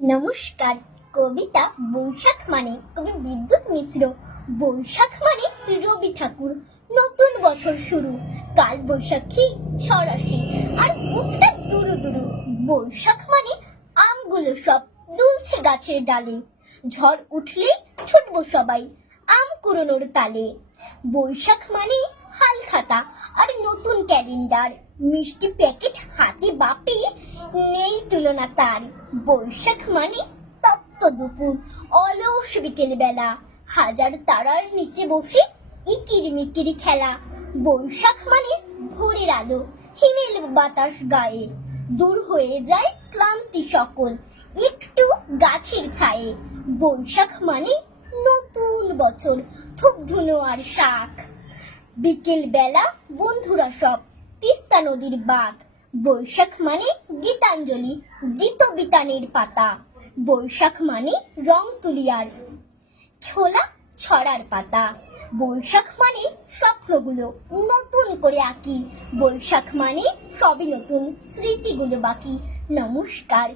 নমস্কার। কবিতা বৈশাখ মানে কবি বিদ্যুৎ মিত্র। বৈশাখ মানে রবি ঠাকুর, নতুন বছর শুরু। কাল বৈশাখী ঝড় আসে আর বুকটা দুরু দুরু। বৈশাখ মানে আমগুলো সব দুলছে গাছের ডালে, ঝড় উঠলেই ছুটবো সবাই আম কুড়োনোর তালে। বৈশাখ মানে হাল খাতা আর নতুন ক্যালেন্ডার, মিষ্টি প্যাকেট হাতে বাপি নেই তুলনা তার। বৈশাখ মানে তপ্ত দুপুর, অলস বিকেল বেলা, হাজার তারার নিচে বসে ইকির মিকির খেলা। বৈশাখ মানে ভোরের আলো, হিমেল বাতাস গায়ে, দূর হয়ে যায় ক্লান্তি সকল একটু গাছের ছায়ে। বৈশাখ মানে নতুন বছর, ধূপ ধুনো আর শাক। বিকেল বেলা বন্ধুরা সব তিস্তা নদীর বাঁক। বৈশাখ মানে গীতাঞ্জলি, গীত বিতানের পাতা। বৈশাখ মানে রং তুলিয়ার খোলা ছড়ার পাতা। বৈশাখ মানে স্বপ্নগুলো নতুন করে আঁকি। বৈশাখ মানে সবই নতুন, স্মৃতিগুলো বাকি। নমস্কার।